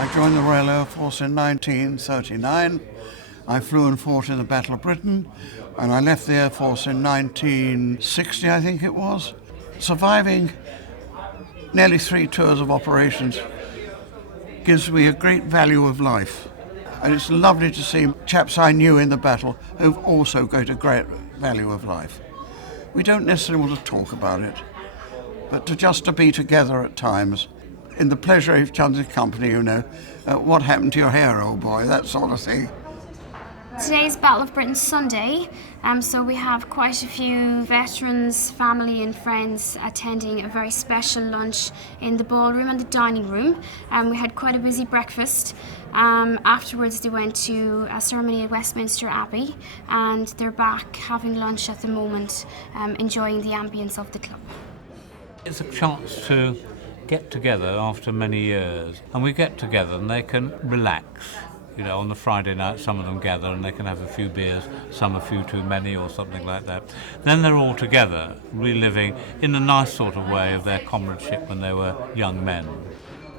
I joined the Royal Air Force in 1939. I flew and fought in the Battle of Britain, and I left the Air Force in 1960, I think it was. Surviving nearly 3 tours of operations gives me a great value of life. And it's lovely to see chaps I knew in the battle who've also got a great value of life. We don't necessarily want to talk about it, but to be together at times, in the pleasure of each other's company, what happened to your hair, old boy, that sort of thing. Today's Battle of Britain Sunday, so we have quite a few veterans, family and friends attending a very special lunch in the ballroom and the dining room. We had quite a busy breakfast. Afterwards they went to a ceremony at Westminster Abbey, and they're back having lunch at the moment, enjoying the ambience of the club. It's a chance to get together after many years, and we get together and they can relax. On the Friday night, some of them gather and they can have a few beers, some a few too many or something like that. Then they're all together, reliving in a nice sort of way of their comradeship when they were young men.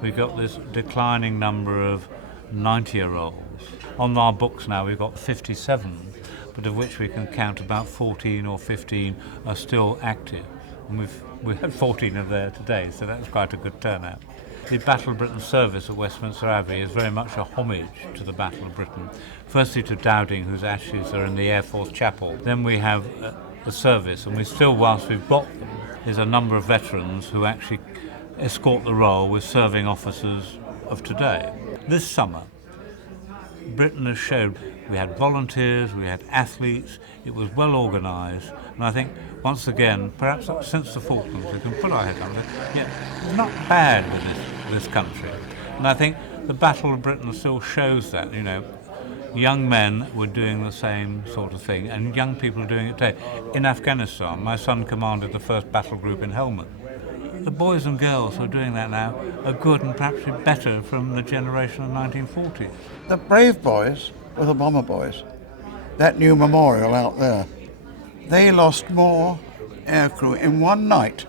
We've got this declining number of 90-year-olds. On our books now we've got 57, but of which we can count about 14 or 15 are still active. And we had 14 of there today, so that's quite a good turnout. The Battle of Britain service at Westminster Abbey is very much a homage to the Battle of Britain. Firstly to Dowding, whose ashes are in the Air Force Chapel. Then we have a service, and we still, whilst we've got them, there's a number of veterans who actually escort the roll with serving officers of today. This summer, Britain has showed we had volunteers, we had athletes, it was well organised, and I think once again, perhaps since the Falklands, we can put our head up and say, yeah, it's not bad with this country. And I think the Battle of Britain still shows that, young men were doing the same sort of thing, and young people are doing it today. In Afghanistan, my son commanded the first battle group in Helmand. The boys and girls who are doing that now are good and perhaps better from the generation of the 1940s. The brave boys were the bomber boys. That new memorial out there, they lost more aircrew in one night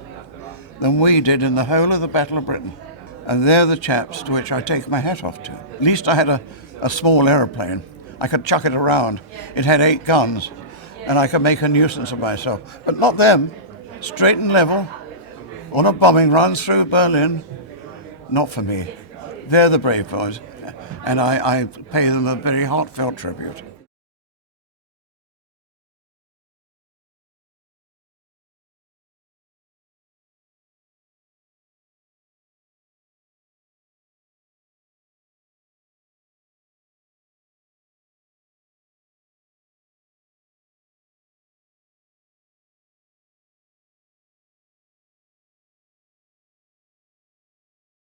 than we did in the whole of the Battle of Britain. And they're the chaps to which I take my hat off to. At least I had a small aeroplane. I could chuck it around. It had 8 guns, and I could make a nuisance of myself. But not them. Straight and level, on a bombing run through Berlin. Not for me. They're the brave boys, and I pay them a very heartfelt tribute.